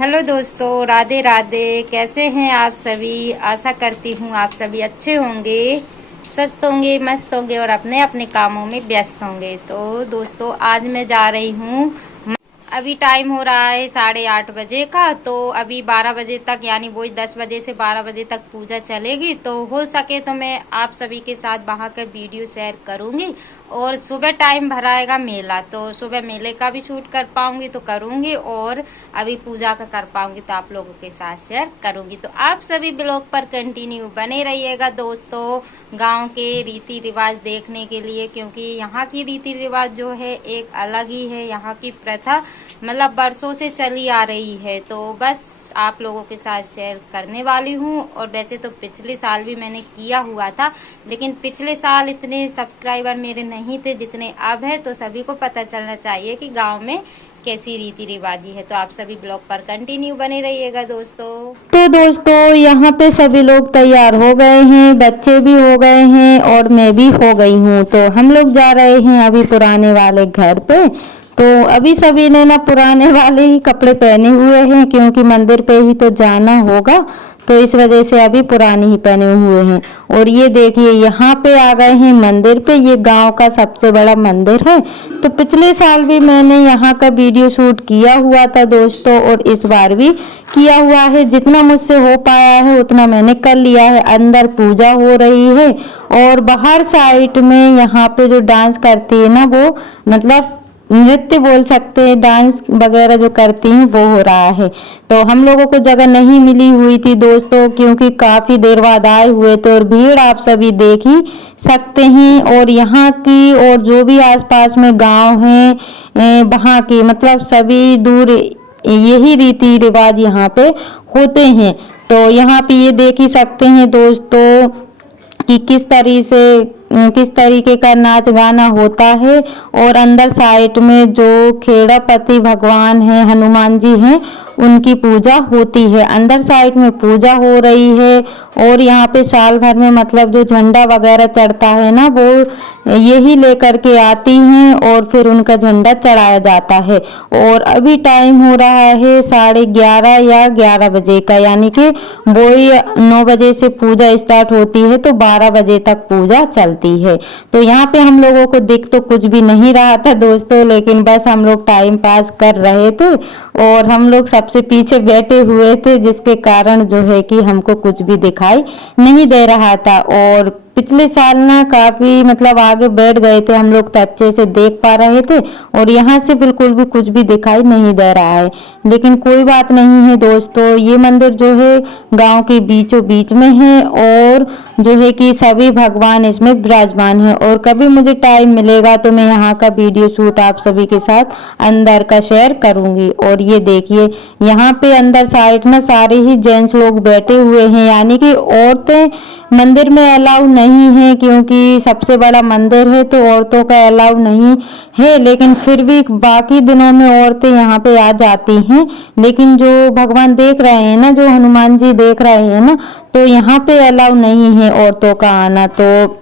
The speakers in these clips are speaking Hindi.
हेलो दोस्तों, राधे राधे। कैसे हैं आप सभी? आशा करती हूँ आप सभी अच्छे होंगे, स्वस्थ होंगे, मस्त होंगे और अपने अपने कामों में व्यस्त होंगे। तो दोस्तों, आज मैं जा रही हूँ। अभी टाइम हो रहा है 8:30 बजे का। तो अभी 12 बजे तक, यानी वही 10 बजे से 12 बजे तक पूजा चलेगी। तो हो सके तो मैं आप सभी के साथ वहाँ का वीडियो शेयर करूँगी। और सुबह टाइम भराएगा मेला, तो सुबह मेले का भी शूट कर पाऊंगी तो करूँगी, और अभी पूजा का कर पाऊंगी तो आप लोगों के साथ शेयर करूँगी। तो आप सभी ब्लॉग पर कंटिन्यू बने रहिएगा दोस्तों, गांव के रीति रिवाज देखने के लिए, क्योंकि यहाँ की रीति रिवाज जो है एक अलग ही है। यहाँ की प्रथा मतलब बरसों से चली आ रही है। तो बस आप लोगों के साथ शेयर करने वाली हूँ। और वैसे तो पिछले साल भी मैंने किया हुआ था, लेकिन पिछले साल इतने सब्सक्राइबर मेरे नहीं थे जितने अब है। तो सभी को पता चलना चाहिए कि गांव में कैसी रीति रिवाजी है। तो आप सभी ब्लॉग पर कंटिन्यू बने रहिएगा दोस्तों। तो दोस्तों, यहाँ पे सभी लोग तैयार हो गए हैं, बच्चे भी हो गए हैं और मैं भी हो गई हूँ। तो हम लोग जा रहे हैं अभी पुराने वाले घर पे। तो अभी सभी ने ना पुराने वाले ही कपड़े पहने हुए हैं, क्योंकि मंदिर पे ही तो जाना होगा। तो इस वजह से अभी पुराने ही पहने हुए हैं। और ये देखिए, यहाँ पे आ गए हैं मंदिर पे। ये गांव का सबसे बड़ा मंदिर है। तो पिछले साल भी मैंने यहाँ का वीडियो शूट किया हुआ था दोस्तों, और इस बार भी किया हुआ है। जितना मुझसे हो पाया है उतना मैंने कर लिया है। अंदर पूजा हो रही है और बाहर साइड में यहाँ पे जो डांस करती है ना, वो मतलब नृत्य बोल सकते हैं, डांस वगैरह जो करती हैं वो हो रहा है। तो हम लोगों को जगह नहीं मिली हुई थी दोस्तों, क्योंकि काफ़ी देर बाद आए हुए थे। और भीड़ आप सभी देख ही सकते हैं। और यहाँ की और जो भी आसपास में गांव हैं वहाँ की मतलब सभी दूर यही रीति रिवाज यहाँ पे होते हैं। तो यहाँ पे ये देख ही सकते हैं दोस्तों कि किस तरीके का नाच गाना होता है। और अंदर साइड में जो खेड़ापति भगवान हैं, हनुमान जी हैं, उनकी पूजा होती है। अंदर साइड में पूजा हो रही है। और यहाँ पे साल भर में मतलब जो झंडा वगैरह चढ़ता है ना, वो यही लेकर के आती हैं और फिर उनका झंडा चढ़ाया जाता है। और अभी टाइम हो रहा है 11:30 या 11 बजे का, यानी कि वही 9 बजे से पूजा स्टार्ट होती है तो 12 बजे तक पूजा चलती है। तो यहाँ पे हम लोगों को दिख तो कुछ भी नहीं रहा था दोस्तों, लेकिन बस हम लोग टाइम पास कर रहे थे और हम लोग सबसे पीछे बैठे हुए थे, जिसके कारण जो है कि हमको कुछ भी दिखाई नहीं दे रहा था। और पिछले साल ना काफी मतलब आगे बैठ गए थे हम लोग, तो अच्छे से देख पा रहे थे। और यहाँ से बिल्कुल भी कुछ भी दिखाई नहीं दे रहा है, लेकिन कोई बात नहीं है दोस्तों। ये मंदिर जो है गांव के बीचों बीच में है और जो है कि सभी भगवान इसमें विराजमान है। और कभी मुझे टाइम मिलेगा तो मैं यहाँ का वीडियो शूट आप सभी के साथ अंदर का शेयर करूंगी। और ये देखिए, यहाँ पे अंदर साइड ना सारे ही जेंट्स लोग बैठे हुए हैं, यानी कि औरतें मंदिर में अलाउ नहीं है, क्योंकि सबसे बड़ा मंदिर है तो औरतों का अलाउ नहीं है। लेकिन फिर भी बाकी दिनों में औरतें यहाँ पे आ जाती हैं। लेकिन जो भगवान देख रहे हैं ना, जो हनुमान जी देख रहे हैं ना, तो यहाँ पे अलाउ नहीं है औरतों का आना। तो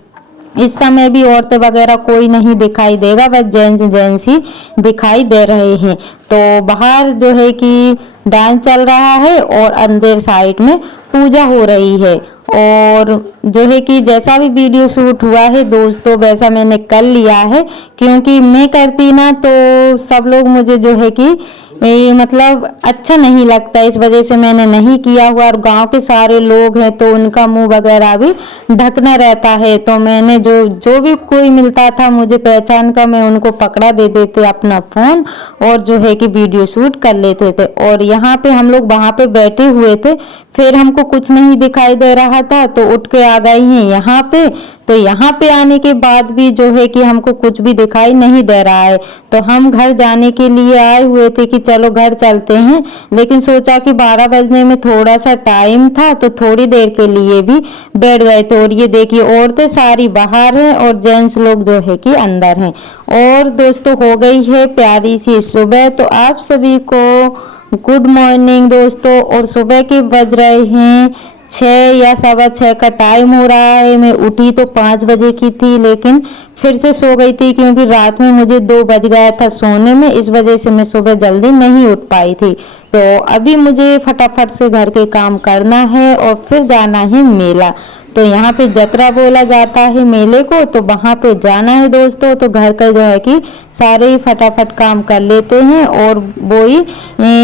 इस समय भी औरतें वगैरह कोई नहीं दिखाई देगा, बस जेंट्स ही दिखाई दे रहे हैं। तो बाहर जो है कि डांस चल रहा है और अंदर साइड में पूजा हो रही है। और जो है कि जैसा भी वीडियो शूट हुआ है दोस्तों, वैसा मैंने कर लिया है, क्योंकि मैं करती ना तो सब लोग मुझे जो है कि मतलब अच्छा नहीं लगता, इस वजह से मैंने नहीं किया हुआ। और गांव के सारे लोग हैं तो उनका मुंह वगैरह भी ढकना रहता है। तो मैंने जो भी कोई मिलता था मुझे पहचान का, मैं उनको पकड़ा दे देते अपना फोन और जो है कि वीडियो शूट कर लेते थे। और यहाँ पे हम लोग वहाँ पे बैठे हुए थे, फिर हमको कुछ नहीं दिखाई दे रहा था तो उठ के आ गए हैं यहाँ पे। तो यहाँ पे आने के बाद भी जो है कि हमको कुछ भी दिखाई नहीं दे रहा है। तो हम घर जाने के लिए आए हुए थे कि चलो घर चलते हैं, लेकिन सोचा कि 12 बजने में थोड़ा सा टाइम था तो थोड़ी देर के लिए भी बैठ गए थे। और ये देखिए, औरतें सारी बाहर हैं और जेंट्स लोग जो है कि अंदर हैं। और दोस्तों, हो गई है प्यारी सी सुबह। तो आप सभी को गुड मॉर्निंग दोस्तों। और सुबह के बज रहे हैं 6 या 6:15 का टाइम हो रहा है। मैं उठी तो 5 बजे की थी, लेकिन फिर से सो गई थी क्योंकि रात में मुझे 2 बज गया था सोने में। इस वजह से मैं सुबह जल्दी नहीं उठ पाई थी। तो अभी मुझे फटाफट से घर के काम करना है और फिर जाना है मेला। तो यहाँ पे जतरा बोला जाता है मेले को, तो वहाँ पे जाना है दोस्तों। तो घर का जो है कि सारे ही फटाफट काम कर लेते हैं और वो ही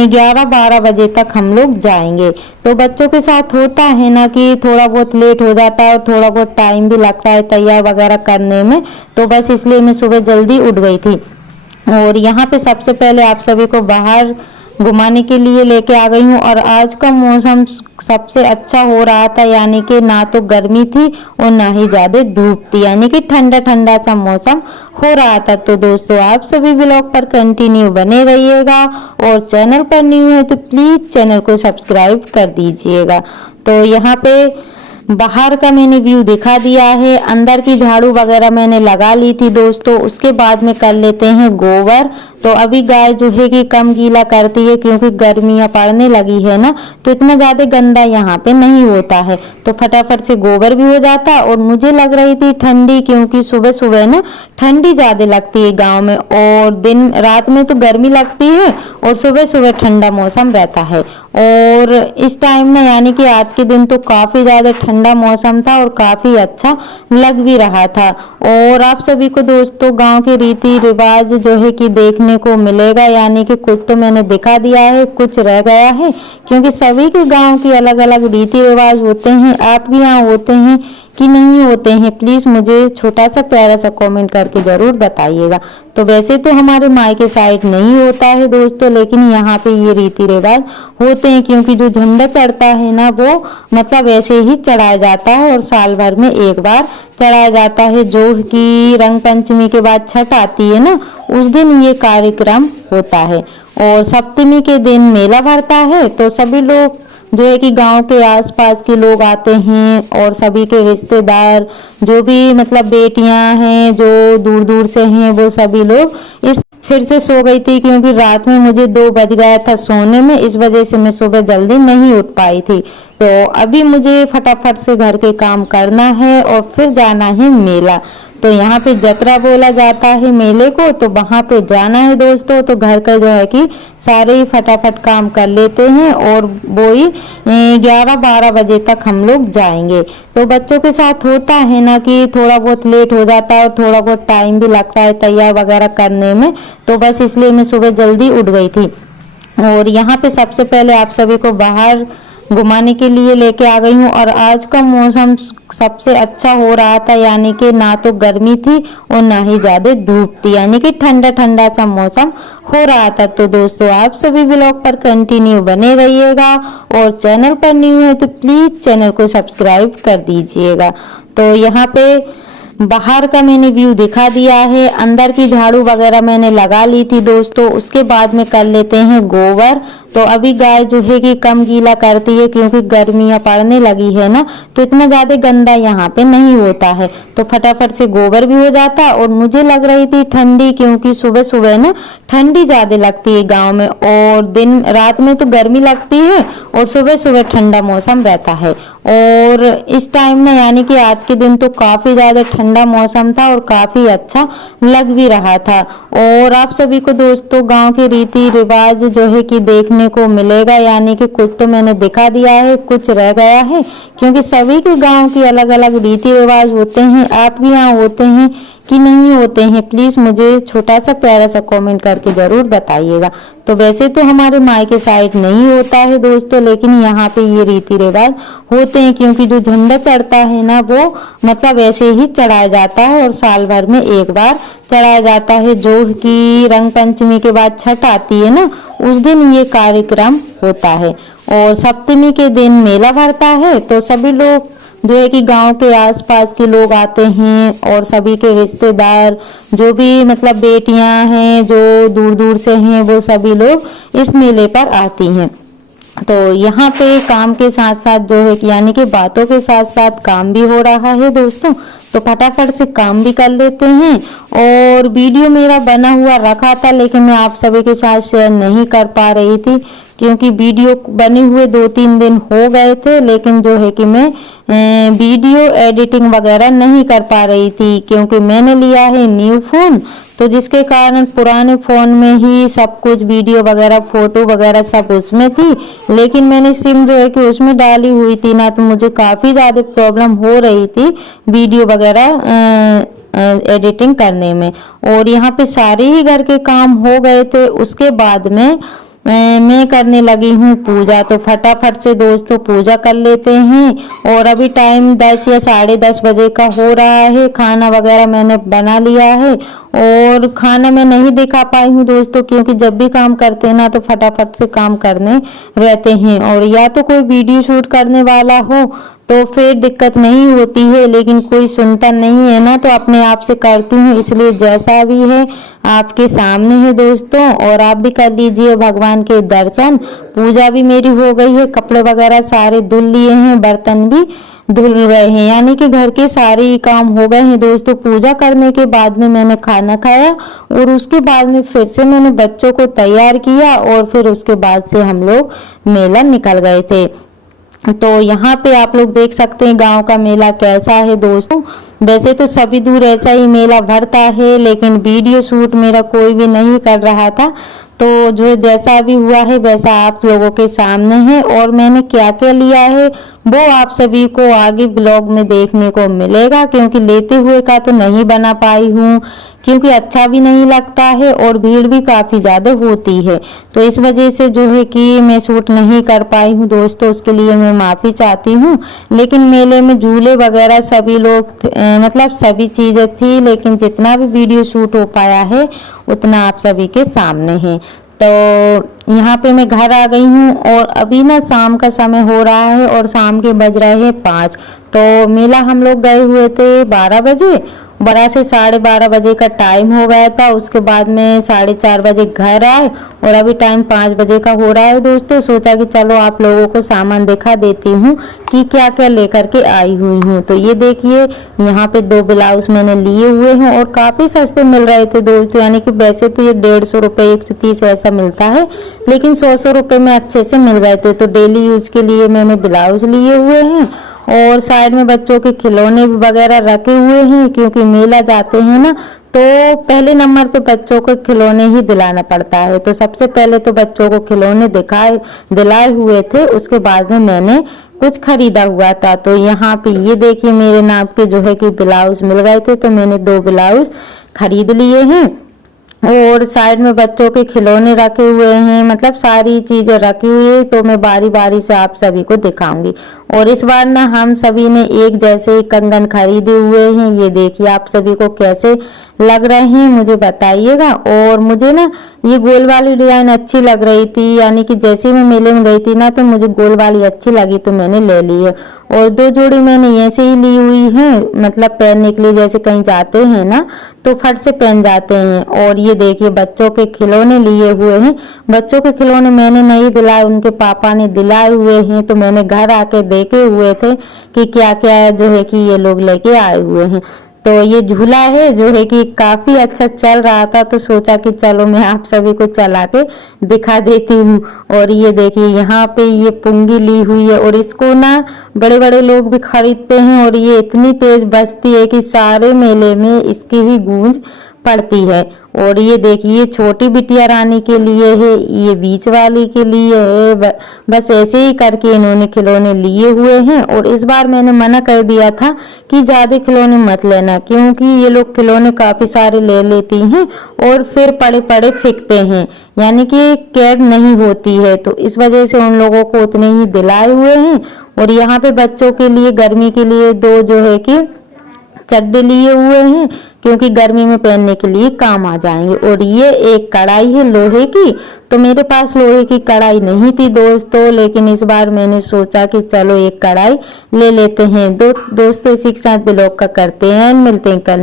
11-12 बजे तक हम लोग जाएंगे। तो बच्चों के साथ होता है ना कि थोड़ा बहुत लेट हो जाता है और थोड़ा बहुत टाइम भी लगता है तैयार वगैरह करने में। तो बस इसलिए मैं सुबह जल्दी उठ गई थी। और यहाँ पे सबसे पहले आप सभी को बाहर घुमाने के लिए लेके आ गई हूँ। और आज का मौसम सबसे अच्छा हो रहा था, यानी कि ना तो गर्मी थी और ना ही ज़्यादा धूप थी, यानी कि ठंडा ठंडा सा मौसम हो रहा था। तो दोस्तों आप सभी ब्लॉग पर कंटिन्यू बने रहिएगा और चैनल पर न्यू है तो प्लीज़ चैनल को सब्सक्राइब कर दीजिएगा। तो यहाँ पे बाहर का मैंने व्यू दिखा दिया है। अंदर की झाड़ू वगैरह मैंने लगा ली थी दोस्तों। उसके बाद में कर लेते हैं गोबर। तो अभी गाय जो है कि कम गीला करती है क्योंकि गर्मियाँ पड़ने लगी है ना, तो इतना ज़्यादा गंदा यहाँ पे नहीं होता है। तो फटाफट से गोबर भी हो जाता। और मुझे लग रही थी ठंडी, क्योंकि सुबह सुबह ना ठंडी ज़्यादा लगती है गाँव में, और दिन रात में तो गर्मी लगती है और सुबह सुबह ठंडा मौसम रहता है। और इस टाइम ना यानी कि आज के दिन तो काफ़ी ज़्यादा ठंडा मौसम था और काफ़ी अच्छा लग भी रहा था। और आप सभी को दोस्तों गांव के रीति रिवाज जो है कि देखने को मिलेगा, यानी कि कुछ तो मैंने दिखा दिया है, कुछ रह गया है, क्योंकि सभी के गांव के अलग अलग रीति रिवाज होते हैं। आपके यहाँ होते हैं कि नहीं होते हैं, प्लीज़ मुझे छोटा सा प्यारा सा कमेंट करके ज़रूर बताइएगा। तो वैसे तो हमारे मायके साइड नहीं होता है दोस्तों, लेकिन यहाँ पे ये रीति रिवाज होते हैं, क्योंकि जो झंडा चढ़ता है ना वो मतलब ऐसे ही चढ़ाया जाता है और साल भर में एक बार चढ़ाया जाता है। जो कि रंग पंचमी के बाद छठ आती है ना, उस दिन ये कार्यक्रम होता है। और सप्तमी के दिन मेला भरता है। तो सभी लोग जो है कि गांव के आसपास के लोग आते हैं और सभी के रिश्तेदार, जो भी मतलब बेटियां हैं जो दूर दूर से हैं, वो सभी लोग इस फिर से सो गई थी क्योंकि रात में मुझे 2 बज गया था सोने में। इस वजह से मैं सुबह जल्दी नहीं उठ पाई थी। तो अभी मुझे फटाफट से घर के काम करना है और फिर जाना है मेला। तो यहाँ पे जतरा बोला जाता है मेले को, तो वहाँ पे जाना है दोस्तों। तो घर का जो है कि सारे ही फटाफट काम कर लेते हैं और वो ही 11-12 बजे तक हम लोग जाएंगे। तो बच्चों के साथ होता है ना कि थोड़ा बहुत लेट हो जाता है और थोड़ा बहुत टाइम भी लगता है तैयार वगैरह करने में। तो बस इसलिए मैं सुबह जल्दी उठ गई थी। और यहाँ पे सबसे पहले आप सभी को बाहर घुमाने के लिए लेके आ गई हूँ। और आज का मौसम सबसे अच्छा हो रहा था, यानी कि ना तो गर्मी थी और ना ही ज़्यादा धूप थी, यानी कि ठंडा ठंडा सा मौसम हो रहा था। तो दोस्तों आप सभी ब्लॉग पर कंटिन्यू बने रहिएगा और चैनल पर न्यू है तो प्लीज़ चैनल को सब्सक्राइब कर दीजिएगा। तो यहाँ पे बाहर का मैंने व्यू दिखा दिया है। अंदर की झाड़ू वगैरह मैंने लगा ली थी दोस्तों। उसके बाद में कर लेते हैं गोबर। तो अभी गाय जो है कि कम गीला करती है क्योंकि गर्मियाँ पड़ने लगी है ना, तो इतना ज़्यादा गंदा यहाँ पे नहीं होता है। तो फटाफट से गोबर भी हो जाता। और मुझे लग रही थी ठंडी, क्योंकि सुबह सुबह ना ठंडी ज़्यादा लगती है गाँव में, और दिन रात में तो गर्मी लगती है और सुबह सुबह ठंडा मौसम रहता है। और इस टाइम ना यानी कि आज के दिन तो काफ़ी ज़्यादा ठंडा मौसम था और काफ़ी अच्छा लग भी रहा था। और आप सभी को दोस्तों गांव के रीति रिवाज जो है कि देखने को मिलेगा, यानी कि कुछ तो मैंने दिखा दिया है, कुछ रह गया है, क्योंकि सभी के गांव के अलग अलग रीति रिवाज होते हैं। आप भी यहाँ होते हैं कि नहीं होते हैं, प्लीज़ मुझे छोटा सा प्यारा सा कमेंट करके ज़रूर बताइएगा। तो वैसे तो हमारे मायके साइड नहीं होता है दोस्तों, लेकिन यहाँ पे ये रीति रिवाज होते हैं, क्योंकि जो झंडा चढ़ता है ना वो मतलब ऐसे ही चढ़ाया जाता है और साल भर में एक बार चढ़ाया जाता है। जो कि रंग पंचमी के बाद छठ आती है ना, उस दिन ये कार्यक्रम होता है। और सप्तमी के दिन मेला भरता है। तो सभी लोग जो है कि गांव के आसपास के लोग आते हैं और सभी के रिश्तेदार, जो भी मतलब बेटियां हैं जो दूर दूर से हैं, वो सभी लोग इस मेले पर आती हैं। तो यहाँ पे काम के साथ साथ जो है कि यानी कि बातों के साथ साथ काम भी हो रहा है दोस्तों। तो फटाफट से काम भी कर लेते हैं। और वीडियो मेरा बना हुआ रखा था, लेकिन मैं आप सभी के साथ शेयर नहीं कर पा रही थी क्योंकि वीडियो बने हुए 2-3 दिन हो गए थे, लेकिन जो है कि मैं वीडियो एडिटिंग वगैरह नहीं कर पा रही थी, क्योंकि मैंने लिया है न्यू फ़ोन, तो जिसके कारण पुराने फ़ोन में ही सब कुछ वीडियो वगैरह फोटो वगैरह सब उसमें थी, लेकिन मैंने सिम जो है कि उसमें डाली हुई थी ना, तो मुझे काफ़ी ज़्यादा प्रॉब्लम हो रही थी वीडियो वगैरह एडिटिंग करने में। और यहाँ पे सारे ही घर के काम हो गए थे। उसके बाद में मैं करने लगी हूँ पूजा, तो फटाफट से दोस्तों पूजा कर लेते हैं। और अभी टाइम 10 या 10:30 बजे का हो रहा है। खाना वगैरह मैंने बना लिया है, और खाना मैं नहीं दिखा पाई हूँ दोस्तों, क्योंकि जब भी काम करते हैं ना तो फटाफट से काम करने रहते हैं, और या तो कोई वीडियो शूट करने वाला हो तो फिर दिक्कत नहीं होती है, लेकिन कोई सुनता नहीं है ना, तो अपने आप से करती हूँ। इसलिए जैसा भी है आपके सामने है दोस्तों, और आप भी कर लीजिए भगवान के दर्शन। पूजा भी मेरी हो गई है, कपड़े वगैरह सारे धुल लिए हैं, बर्तन भी धुल गए हैं, यानी कि घर के सारे ही काम हो गए हैं दोस्तों। पूजा करने के बाद में मैंने खाना खाया, और उसके बाद में फिर से मैंने बच्चों को तैयार किया, और फिर उसके बाद से हम लोग मेला निकल गए थे। तो यहाँ पे आप लोग देख सकते हैं गांव का मेला कैसा है दोस्तों। वैसे तो सभी दूर ऐसा ही मेला भरता है, लेकिन वीडियो शूट मेरा कोई भी नहीं कर रहा था, तो जो जैसा भी हुआ है वैसा आप लोगों के सामने है। और मैंने क्या क्या लिया है वो आप सभी को आगे ब्लॉग में देखने को मिलेगा, क्योंकि लेते हुए का तो नहीं बना पाई हूँ, क्योंकि अच्छा भी नहीं लगता है और भीड़ भी काफ़ी ज़्यादा होती है, तो इस वजह से जो है कि मैं शूट नहीं कर पाई हूँ दोस्तों। उसके लिए मैं माफ़ी चाहती हूँ। लेकिन मेले में झूले वगैरह सभी लोग मतलब सभी चीज़ें थी, लेकिन जितना भी वीडियो शूट हो पाया है उतना आप सभी के सामने है। तो यहाँ पे मैं घर आ गई हूँ, और अभी ना शाम का समय हो रहा है, और शाम के बज रहे हैं 5। तो मेला हम लोग गए हुए थे 12 बजे, 12 से 12:30 बजे का टाइम हो गया था। उसके बाद में 4:30 बजे घर आए, और अभी टाइम 5 बजे का हो रहा है दोस्तों। सोचा कि चलो आप लोगों को सामान दिखा देती हूँ कि क्या क्या लेकर के आई हुई हूँ। तो ये देखिए, यहाँ पे 2 ब्लाउज मैंने लिए हुए हैं, और काफ़ी सस्ते मिल रहे थे दोस्तों, यानी कि वैसे तो ये 150 रुपये 130 ऐसा मिलता है, लेकिन 100 रुपये में अच्छे से मिल गए थे। तो डेली यूज के लिए मैंने ब्लाउज लिए हुए हैं, और साइड में बच्चों के खिलौने वगैरह रखे हुए हैं, क्योंकि मेला जाते हैं ना तो पहले नंबर पे बच्चों को खिलौने ही दिलाना पड़ता है। तो सबसे पहले तो बच्चों को खिलौने दिलाए हुए थे, उसके बाद में मैंने कुछ खरीदा हुआ था। तो यहाँ पे ये देखिए मेरे नाप के जो है कि ब्लाउज मिल गए थे, तो मैंने 2 ब्लाउज खरीद लिए हैं। और साइड में बच्चों के खिलौने रखे हुए हैं, मतलब सारी चीजें रखी हुई है, तो मैं बारी बारी से आप सभी को दिखाऊंगी। और इस बार ना हम सभी ने एक जैसे कंगन खरीदे हुए हैं। ये देखिए आप सभी को कैसे लग रहे हैं मुझे बताइएगा। और मुझे ना ये गोल वाली डिजाइन अच्छी लग रही थी, यानी कि जैसे मैं मेले में गई थी ना तो मुझे गोल वाली अच्छी लगी, तो मैंने ले ली है। और 2 जोड़ी मैंने ऐसे ही ली हुई है, मतलब पहनने के लिए, जैसे कहीं जाते हैं ना तो फट से पहन जाते हैं। और ये देखिए बच्चों के खिलौने लिए हुए हैं। बच्चों के खिलौने मैंने नहीं दिलाए, उनके पापा ने दिलाए हुए हैं, तो मैंने घर आके देखे हुए थे कि क्या क्या जो है कि ये लोग लेके आए हुए हैं। तो ये झूला है जो है कि काफी अच्छा चल रहा था, तो सोचा कि चलो मैं आप सभी को चला के दिखा देती हूँ। और ये देखिए यहाँ पे ये पुंगी ली हुई है, और इसको ना बड़े बड़े लोग भी खरीदते हैं, और ये इतनी तेज बजती है कि सारे मेले में इसकी ही गूंज पड़ती है। और ये देखिए छोटी बिटिया रानी के लिए है, ये बीच वाली के लिए है। बस ऐसे ही करके इन्होंने खिलौने लिए हुए हैं। और इस बार मैंने मना कर दिया था कि ज्यादा खिलौने मत लेना, क्योंकि ये लोग खिलौने काफी सारे ले लेती हैं और फिर पड़े पड़े फेंकते हैं, यानी कि केयर नहीं होती है। तो इस वजह से उन लोगों को उतने ही दिलाए हुए हैं। और यहाँ पे बच्चों के लिए गर्मी के लिए 2 जो है कि चड्डे लिए हुए हैं, क्योंकि गर्मी में पहनने के लिए काम आ जाएंगे। और ये एक कढ़ाई है लोहे की, तो मेरे पास लोहे की कढ़ाई नहीं थी दोस्तों, लेकिन इस बार मैंने सोचा कि चलो एक कढ़ाई ले लेते हैं। दोस्तों इसी के साथ ब्लॉग का करते हैं, मिलते हैं कल।